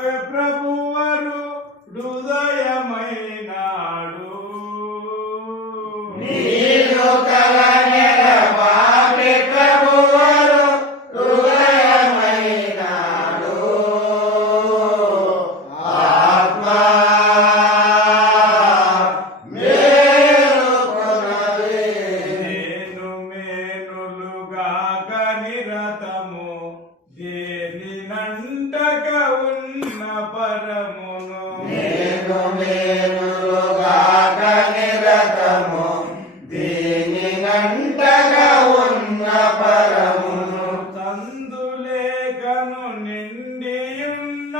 పాపే ప్రభువరు హృదయమైనాడు నీలో కలనెల పాపే ప్రభువరు హృదయమైనాడు ఆత్మా మేలుకొనవే నేను మేలులుగాక నిరతము దేనినంటక ఉన్న పరమును నేను మేలుగాక నిరతము దేనినంటగా ఉన్న పరమును తందులేఖను నిండియున్న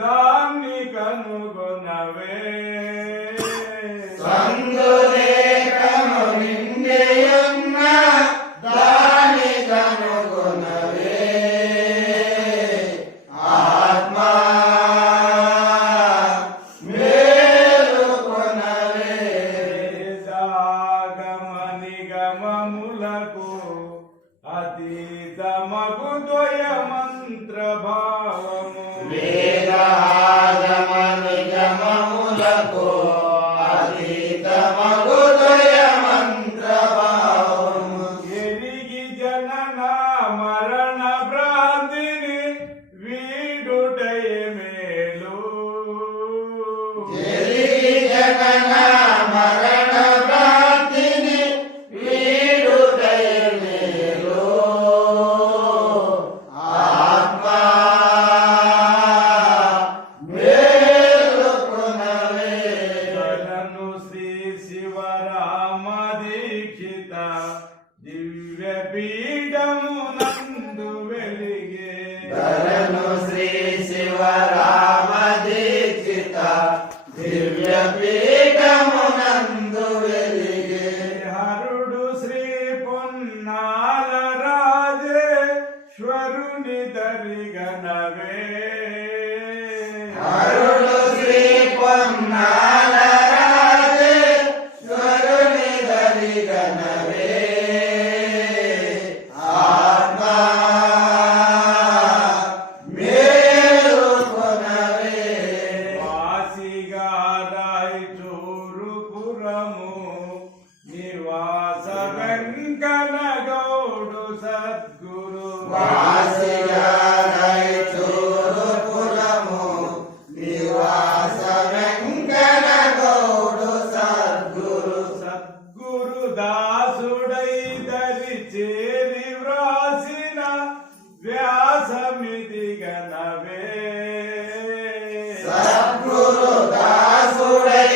దాన్ని కనుగొనవే సందులేఖను నిండియున్న దాని కనుగొనవే ఆత్మా మేలుకొనవే నిగమములకు అతీతమగు ద్వయ మంత్ర భావము వేదాగమ నిగమములకు అతీతమగు ద్వయ మంత్ర భావము ఎరిగి జనన మరణ భ్రాంతిని వీడుటయే మేలు ఎరిగి జనన మరణ భ్రాంతిని వీడుటయే మేలు ఆత్మా మేలుకొనవే ధరను శ్రీ శివరామ దీక్షిత దివ్య పీఠము నందు వెలిగే ధరను శ్రీ శివరామ దీక్షిత దివ్య పీఠమునందు వెలిగే హరుడు శ్రీ పొన్నాల రాజేశ్వరుని దరిగనవే హరుడు శ్రీ పొన్నాల రాజేశ్వరుని దరిగనవే ఆత్మా మేలుకొనవే వాసిగా రాయచూరుపురము నివాస వెంకన గౌడు సద్గురు వాసిగా రాయచూరుపురము నివాస వెంకట గౌడు సద్గురు సద్గురు దాసుడై దరి చేరి వ్రాసిన వ్యాసమిది గనవే సద్గురు దాసుడై